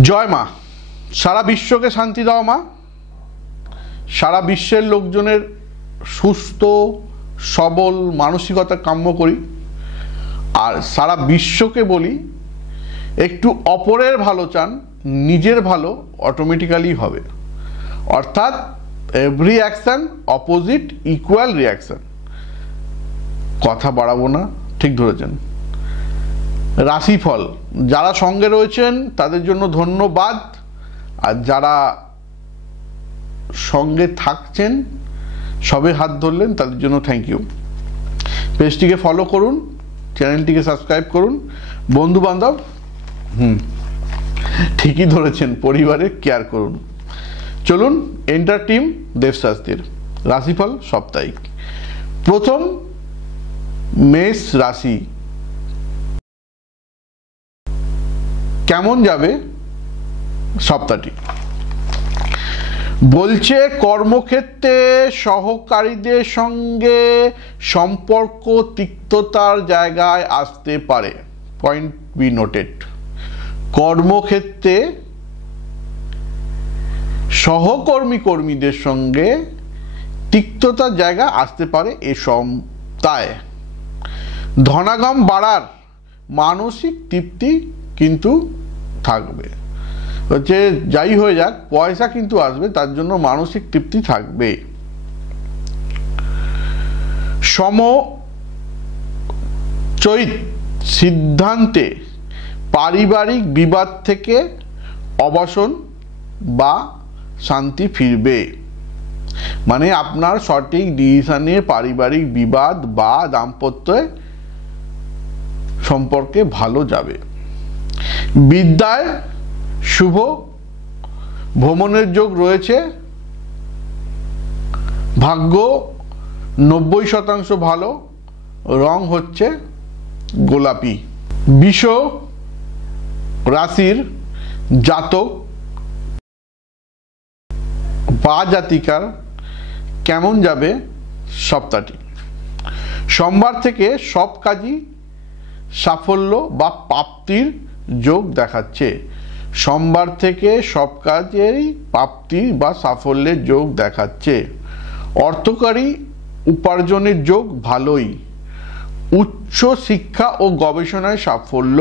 জয় মা। সারা বিশ্বকে শান্তি দাও মা। সারা বিশ্বের লোকজনের সুস্থ সবল মানসিকতা কাম্য করি। আর সারা বিশ্বকে বলি, একটু অপরের ভালো চান, নিজের ভালো অটোমেটিক্যালি হবে। অর্থাৎ every action opposite equal reaction. কথা বাড়াবো না, ঠিক ধরেছেন। রাশিফল, যারা সঙ্গে রয়েছেন তাদের জন্য ধন্যবাদ, আর যারা সঙ্গে থাকছেন সবে হাত ধরলেন তাদের জন্য থ্যাংক ইউ। পেজটিকে ফলো করুন, চ্যানেলটিকে সাবস্ক্রাইব করুন, বন্ধু বান্ধব ঠিকই ধরেছেন, পরিবারের কেয়ার করুন। চলুন এন্টার টিম দেবশাস্ত্রীর রাশিফল সাপ্তাহিক। প্রথম মেষ রাশি, কেমন যাবে সপ্তাহটি? বলছে কর্মক্ষেত্রে সহকারীদের সঙ্গে সম্পর্ক তিক্ততার জায়গায় আসতে পারে। Point be noted. কর্মক্ষেত্রে কর্মীদের সঙ্গে তিক্ততার জায়গা আসতে পারে এ সপ্তাহে। ধনাগম বাড়ার মানসিক তৃপ্তি কিন্তু থাকবে। হচ্ছে যাই হয়ে যাক, পয়সা কিন্তু আসবে, তার জন্য মানসিক তৃপ্তি থাকবে। সমচৈত সিদ্ধান্তে পারিবারিক বিবাদ থেকে অবসান বা শান্তি ফিরবে। মানে আপনার সঠিক ডিসিশনে পারিবারিক বিবাদ বা দাম্পত্য সম্পর্কে ভালো যাবে। বিদ্যায় শুভ ভ্রমণের যোগ রয়েছে। ভাগ্য 90% ভালো, রং হচ্ছে গোলাপি। বৃষ রাশির জাতক বা জাতিকার কেমন যাবে সপ্তাহটি? সোমবার থেকে সব কাজই সাফল্য বা প্রাপ্তির যোগ দেখাচ্ছে। সোমবার থেকে সব কাজেরই প্রাপ্তি বা সাফল্যের যোগ দেখাচ্ছে। অর্থকারী উপার্জনের যোগ ভালোই। উচ্চ শিক্ষা ও গবেষণায় সাফল্য।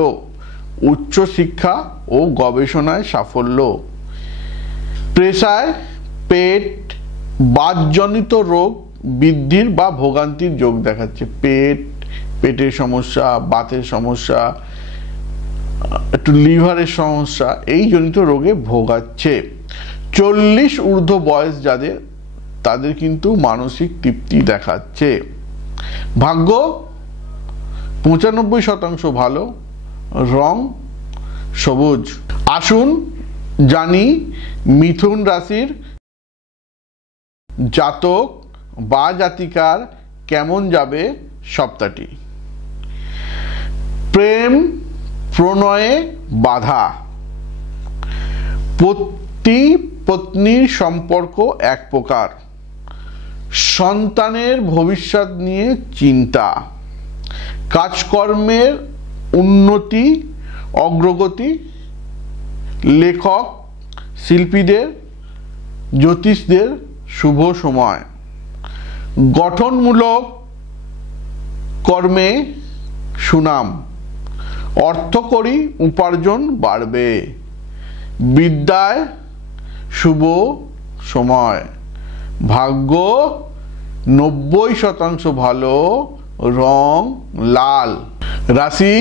উচ্চ শিক্ষা ও গবেষণায় সাফল্য। প্রেসার, পেট বাতজনিত রোগ বৃদ্ধির বা ভোগান্তির যোগ দেখাচ্ছে। পেটের সমস্যা, বাতের সমস্যা, একটু লিভারের সমস্যা, এই জনিত রোগে ভোগাচ্ছে। 40 ঊর্ধ্ব বয়স যাদের, তাদের কিন্তু মানসিক তৃপ্তি দেখাচ্ছে। ভাগ্য 95% ভালো, রং সবুজ। আসুন জানি মিথুন রাশির জাতক বা জাতিকার কেমন যাবে সপ্তাহটি। প্রেম প্রণয়ে বাধা। পতি পত্নীর সম্পর্ক এক প্রকার। সন্তানের ভবিষ্যৎ নিয়ে চিন্তা। কাজকর্মের উন্নতি অগ্রগতি। লেখক শিল্পীদের জ্যোতিষদের শুভ সময়। গঠনমূলক কর্মে সুনাম। অর্থকরী উপার্জন বাড়বে। বিদ্যায় শুভ সময়। ভাগ্য 90% ভালো, রং লাল। রাশি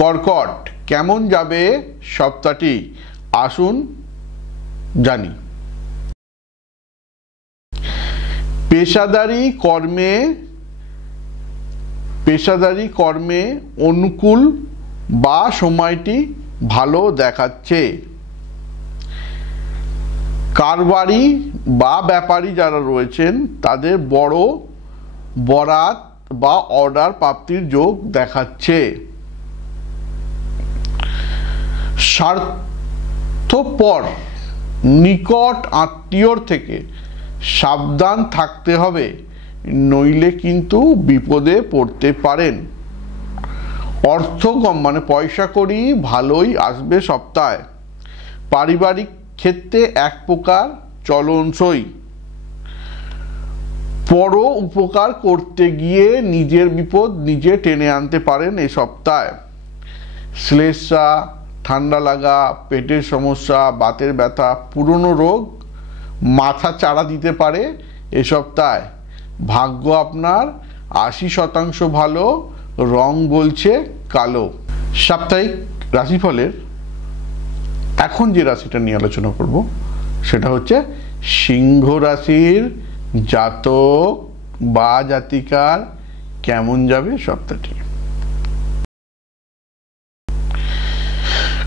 কর্কট, কেমন যাবে সপ্তাহটি? আসুন জানি। পেশাদারি কর্মে অনুকূল বা সময়টি ভালো দেখাচ্ছে। কারবারি বা ব্যাপারী যারা রয়েছেন তাদের বড় বরাত বা অর্ডার প্রাপ্তির যোগ দেখাচ্ছে। স্বার্থপর নিকট আত্মীয়র থেকে সাবধান থাকতে হবে, নইলে কিন্তু বিপদে পড়তে পারেন। অর্থ কম মানে পয়সা করি ভালোই আসবে সপ্তাহে। পারিবারিক ক্ষেত্রে এক প্রকার চলনসই। পর উপকার করতে গিয়ে নিজের বিপদ নিজে টেনে আনতে পারেন এই সপ্তাহে। শ্লেষা, ঠান্ডা লাগা, পেটের সমস্যা, বাতের ব্যথা, পুরনো রোগ মাথা চাড়া দিতে পারে এ সপ্তাহে। ভাগ্য আপনার 80% ভালো, রং বলছে কালো। সাপ্তাহিক রাশিফলের এখন যে রাশিটা নিয়ে আলোচনা করব সেটা হচ্ছে সিংহ রাশির জাতক বা জাতিকার কেমন যাবে সপ্তাহটি।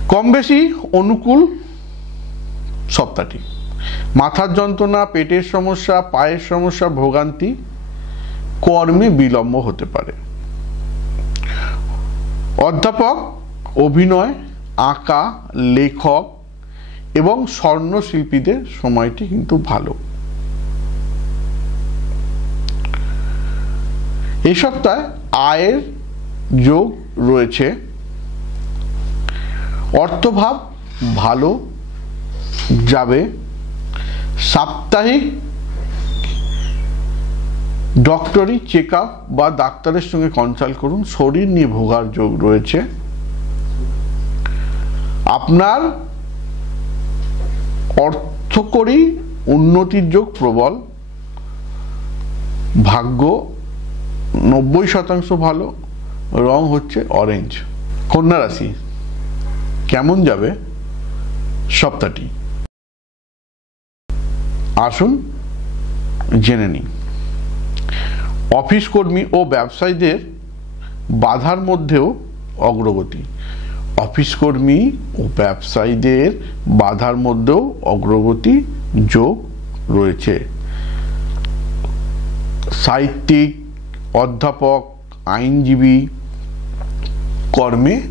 কম বেশি অনুকূল সপ্তাহটি। মাথার যন্ত্রণা, পেটের সমস্যা, পায়ের সমস্যা, ভোগান্তি, কর্মে বিলম্ব হতে পারে। অধ্যাপক, অভিনয়, আঁকা, লেখক এবং স্বর্ণশিল্পীদের সময়টি কিন্তু ভালো। এই সপ্তাহে আয়ের যোগ রয়েছে। অর্থভাব ভালো যাবে। সাপ্তাহিক ডক্টরি চেক আপ বা ডাক্তারের সঙ্গে কনসাল্ট করুন। শরীর নিয়ে ভোগার যোগ রয়েছে। আপনার অর্থকরী উন্নতির যোগ প্রবল। ভাগ্য 90% ভালো, রং হচ্ছে অরেঞ্জ। কন্যা রাশি কেমন যাবে সপ্তাহটি আসুন জেনে নিই। অফিস কর্মী ও ব্যবসায়ীদের বাধার মধ্যেও অগ্রগতি। অফিস কর্মী ও ব্যবসায়ীদের বাধার মধ্যেও অগ্রগতি যোগ রয়েছে। সাহিত্যিক, অধ্যাপক, আইনজীবী কর্মে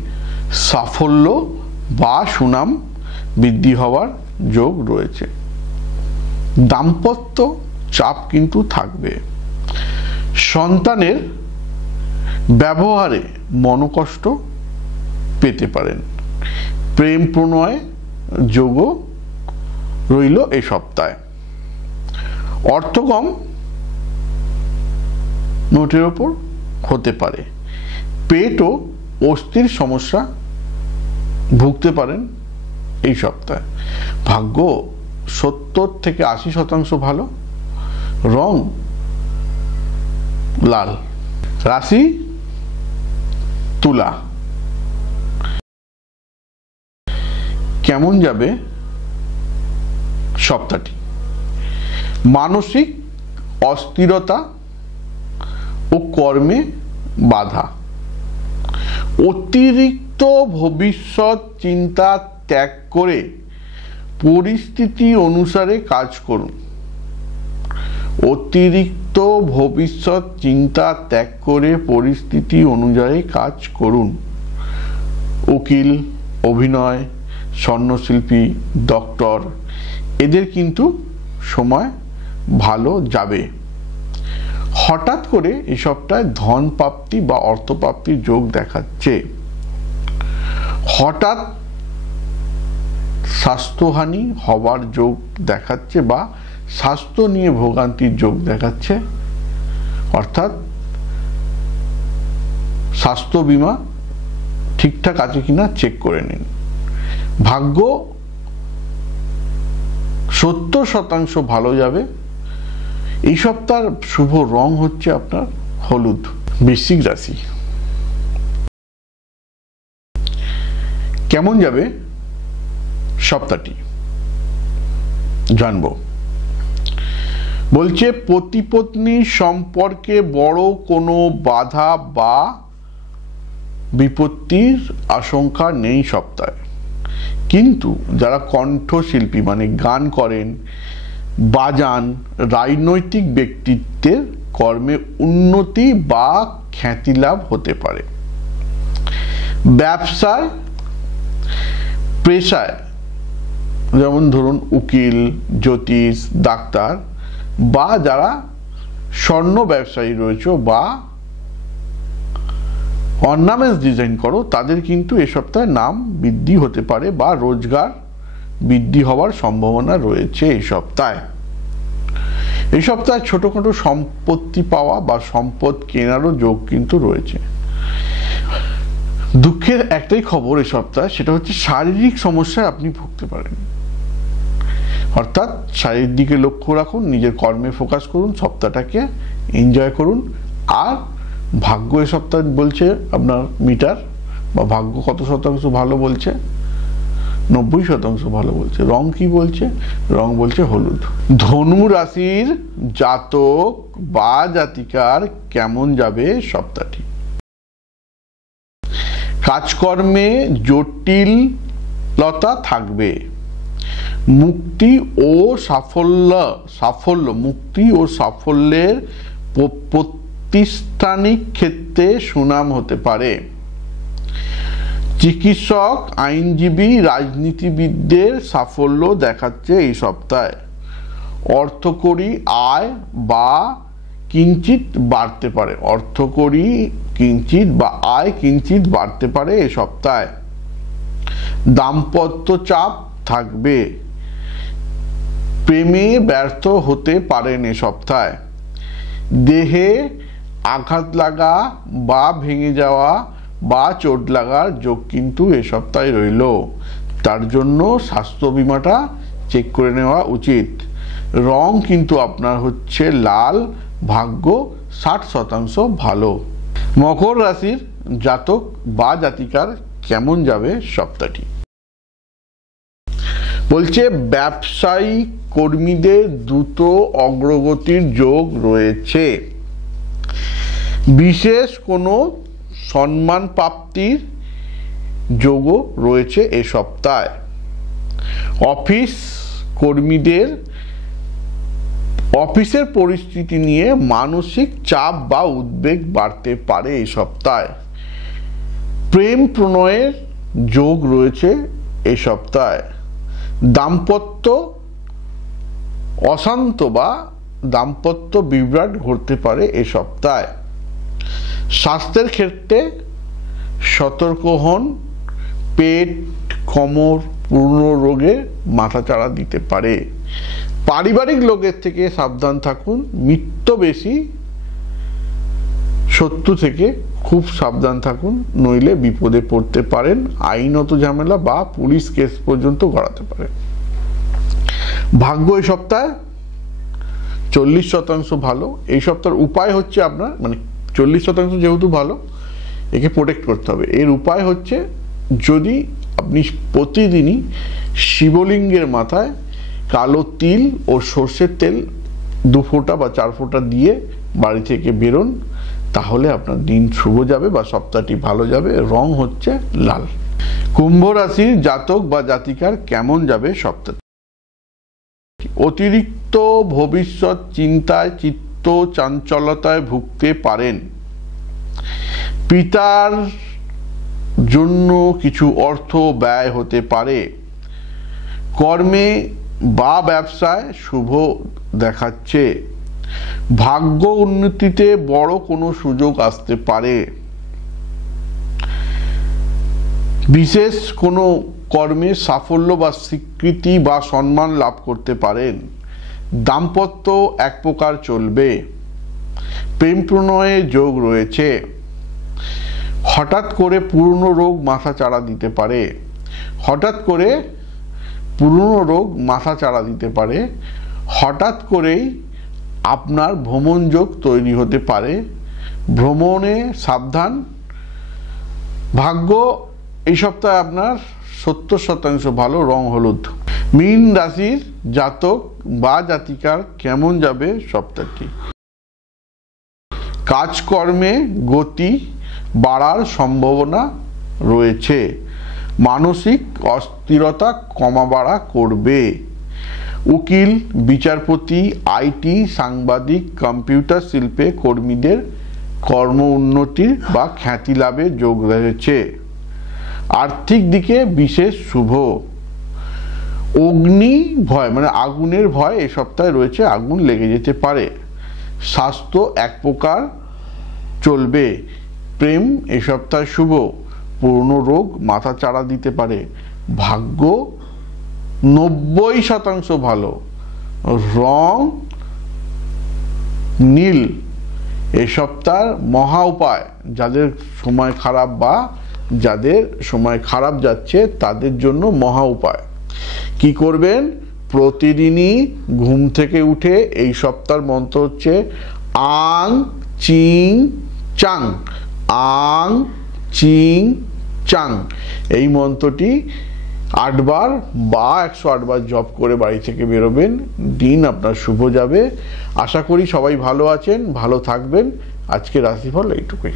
সাফল্য বা সুনাম বৃদ্ধি হওয়ার যোগ রয়েছে। দাম্পত্য চাপ কিন্তু থাকবে। সন্তানের ব্যবহারে মনোকষ্ট পেতে পারেন। প্রেম প্রণয় যোগও রইল এই সপ্তাহে। অর্থ কম নোটের ওপর হতে পারে। পেট ও অস্থির সমস্যা ভুগতে পারেন এই সপ্তাহে। ভাগ্য 70 থেকে 80% ভালো, রং লাল। রাশি তুলা কেমন যাবে সপ্তাহটি। মানসিক অস্থিরতা ও কর্মে বাধা। অতিরিক্ত ভবিষ্যৎ চিন্তা ত্যাগ করে পরিস্থিতি অনুসারে কাজ করুন। অতিরিক্ত ভবিষ্যৎ চিন্তা ত্যাগ করে পরিস্থিতি অনুযায়ী কাজ করুন। উকিল, অভিনয়, স্বর্ণশিল্পী, ডক্টর এদের কিন্তু সময় ভালো যাবে। হঠাৎ করে এই সপ্তাহে ধন প্রাপ্তি বা অর্থপ্রাপ্তির যোগ দেখাচ্ছে। হঠাৎ স্বাস্থ্যহানি হবার যোগ দেখাচ্ছে বা স্বাস্থ্য নিয়ে ভোগান্তির যোগ দেখাচ্ছে। অর্থাৎ স্বাস্থ্য বীমা ঠিকঠাক আছে কিনা চেক করে নিন। ভাগ্য 70% ভালো যাবে। এই সপ্তাহের শুভ রং হচ্ছে আপনার হলুদ। বৃশ্চিক রাশি কেমন যাবে সপ্তাহটি জানবো। বলছে পতি পত্নী সম্পর্কে বড় কোনো বাধা বা বিপত্তির আশঙ্কা নেই সপ্তাহে। কিন্তু যারা কণ্ঠশিল্পী মানে গান করেন, বাজান, রাজনৈতিক ব্যক্তিত্বের কর্মে উন্নতি বা খ্যাতি লাভ হতে পারে। ব্যবসায়, পেশায় যেমন ধরুন উকিল, জ্যোতিষ, ডাক্তার বা যারা স্বর্ণ ব্যবসায়ী রয়েছে বা অর্নামেন্টস ডিজাইন করো তাদের কিন্তু এ সপ্তাহে নাম বৃদ্ধি হতে পারে বা রোজগার বৃদ্ধি হওয়ার সম্ভাবনা রয়েছে এই সপ্তাহে। এই সপ্তাহে ছোটখাটো সম্পত্তি পাওয়া বা সম্পদ কেনারও যোগ কিন্তু রয়েছে। দুঃখের একটাই খবর এই সপ্তাহে, সেটা হচ্ছে শারীরিক সমস্যায় আপনি ভুগতে পারেন। অর্থাৎ শারীরিক দিকে লক্ষ্য রাখুন, নিজের কর্মে ফোকাস করুন, সপ্তাহটাকে এনজয় করুন। আর ভাগ্য এই সপ্তাহ বলছে আপনার মিটার বা ভাগ্য কত শতাংশ ভালো বলছে, 90% ভালো বলছে। রং কি বলছে? রং বলছে হলুদ। ধনু রাশির জাতক বা জাতিকার কেমন যাবে সপ্তাহটি? কাজকর্মে জটিলতা থাকবে। মুক্তি ও সাফল্যের প্রাতিষ্ঠানিক ক্ষেত্রে সুনাম হতে পারে। চিকিৎসক, আইনজীবী, রাজনীতিবিদদের সাফল্য দেখাচ্ছে এই সপ্তাহে। অর্থকরী আয় বা কিঞ্চিত বাড়তে পারে। আয় কিঞ্চিত বাড়তে পারে এই সপ্তাহে। দাম্পত্য চাপ থাকবে। প্রেমে ব্যর্থ হতে পারেন এ সপ্তাহে। দেহে আঘাত লাগা বা ভেঙে যাওয়া বা চোট লাগার যোগ কিন্তু এ সপ্তাহে রইল। তার জন্য স্বাস্থ্য বীমাটা চেক করে নেওয়া উচিত। রং কিন্তু আপনার হচ্ছে লাল। ভাগ্য 60% ভালো। মকর রাশির জাতক বা জাতিকার কেমন যাবে সপ্তাহটি? বলছে ব্যবসায়ী কর্মীদের দ্রুত অগ্রগতির যোগ রয়েছে। বিশেষ কোনো সম্মান প্রাপ্তির যোগও রয়েছে এ সপ্তাহে। অফিস কর্মীদের অফিসের পরিস্থিতি নিয়ে মানসিক চাপ বা উদ্বেগ বাড়তে পারে এই সপ্তাহে। প্রেম প্রণয়ের যোগ রয়েছে এই সপ্তাহে। দাম্পত্য অশান্ত বা দাম্পত্য বিভ্রাট ঘটতে পারে এই সপ্তাহে। স্বাস্থ্যের ক্ষেত্রে সতর্ক হন। পেট, কোমর, পুরনো রোগে মাথাচাড়া দিতে পারে। পারিবারিক লোকের থেকে সাবধান থাকুন। মিত্রবেশী শত্রু থেকে খুব সাবধান থাকুন, নইলে বিপদে পড়তে পারেন। আইনত ঝামেলা বা পুলিশ কেস পর্যন্ত গড়াতে পারে। ভাগ্য এই সপ্তাহে 40% ভালো। এই সপ্তাহের উপায় হচ্ছে আপনার 40% যেহেতু ভালো, একে প্রোটেক্ট করতে হবে। এর উপায় হচ্ছে, যদি আপনি প্রতিদিনই শিবলিঙ্গের মাথায় কালো তিল ও সর্ষের তেল 2 ফোঁটা বা 4 ফোঁটা দিয়ে বাড়ি থেকে বেরোন, তাহলে আপনার দিন শুভ যাবে বা সপ্তাহটি ভালো যাবে। রং হচ্ছে লাল। কুম্ভ রাশির জাতক বা জাতিকার কেমন যাবে সপ্তাহ? অতিরিক্ত ভবিষ্যৎ চিন্তায় চিত্ত চাঞ্চলতায় ভুগতে পারেন। পিতার জন্য কিছু অর্থ ব্যয় হতে পারে। কর্মে বা ব্যবসায় শুভ দেখাচ্ছে। ভাগ্য উন্নতিতে বড় কোনো সুযোগ আসতে পারে। বিশেষ কোনো কর্মে সাফল্য বা স্বীকৃতি বা সম্মান লাভ করতে পারেন। দাম্পত্য এক প্রকার চলবে। প্রেম প্রণয়ে যোগ রয়েছে। হঠাৎ করে পুরনো রোগ মাথাচাড়া দিতে পারে। হঠাৎ করেই আপনার ভ্রমণ যোগ তৈরি হতে পারে। ভ্রমণে সাবধান। ভাগ্য এই সপ্তাহে আপনার 70% ভালো। রং হলুদ। মীন রাশির জাতক বা জাতিকার কেমন যাবে সপ্তাহটি? কাজকর্মে গতি বাড়ার সম্ভাবনা রয়েছে। মানসিক অস্থিরতা কমা বাড়া করবে। উকিল, বিচারপতি, আইটি, সাংবাদিক, কম্পিউটার শিল্পে কর্মীদের কর্ম উন্নতি বা খ্যাতি লাভের যোগ রয়েছে। আর্থিক দিকে বিশেষ শুভ। অগ্নি ভয় আগুনের ভয় এ সপ্তাহে রয়েছে। আগুন লেগে যেতে পারে। স্বাস্থ্য এক প্রকার চলবে। প্রেম এ সপ্তাহে শুভ। পুরনো রোগ মাথাচাড়া দিতে পারে। ভাগ্য 90% ভালো। রং নীল। এই সপ্তাহের মহা উপায়, যাদের সময় খারাপ বা যাদের সময় খারাপ যাচ্ছে তাদের জন্য মহা উপায় কি করবেন? প্রতিদিনই ঘুম থেকে উঠে এই সপ্তাহের মন্ত্র হচ্ছে আং চিং চাং, আং চিং চাং। এই মন্ত্রটি 8 বার বা 108 বার জপ করে বাড়ি থেকে বেরোবেন। দিন আপনার শুভ যাবে। আশা করি সবাই ভালো আছেন, ভালো থাকবেন। আজকে রাশিফল এইটুকুই।